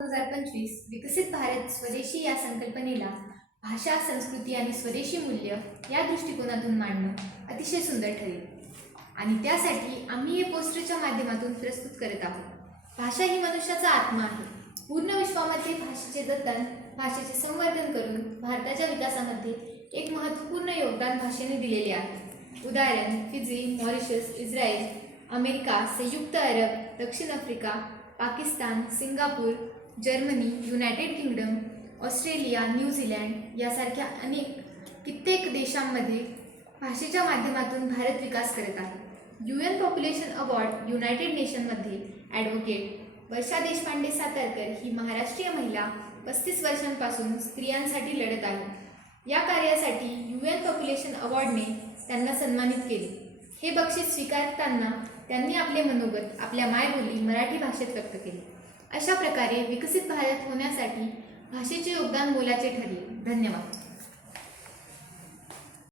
2025 विकसित भारत स्वदेशी या संकल्पनेला भाषा, संस्कृती आणि स्वदेशी मूल्य या दृष्टिकोनातून मांडणं अतिशय सुंदर ठरेल आणि त्यासाठी आम्ही हे पोस्टरच्या माध्यमातून प्रस्तुत करत आहोत। भाषा ही मनुष्याचा आत्मा आहे। पूर्ण विश्वामध्ये भाषेचे जतन, भाषेचे संवर्धन करून भारताच्या विकासामध्ये एक महत्त्वपूर्ण योगदान भाषेने दिलेले आहे। उदाहरण फिजी, मॉरिशस, इस्रायल, अमेरिका, संयुक्त अरब, दक्षिण Africa, Pakistan, Singapore, Germany, United kingdom, Australia, New Zealand यासारख्या कित्येक देशांमध्ये भाषेच्या माध्यमातून भारत विकास करत आहे। UN पॉप्युलेशन अवॉर्ड युनायटेड नेशनमध्ये ॲडव्होकेट वर्षा देशपांडे सातारकर ही महाराष्ट्रीय महिला 35 वर्षांपासून स्त्रियांसाठी लढत आहे। या कार्यासाठी UN पॉप्युलेशन अवॉर्डने त्यांना सन्मानित केले। हे बक्षीस स्वीकारताना त्यांनी आपले मनोगत आपल्या मायबोली मराठी भाषेत व्यक्त केले। अशा प्रकारे विकसित भारत होण्यासाठी भाषेचे योगदान मोलाचे ठरले। धन्यवाद।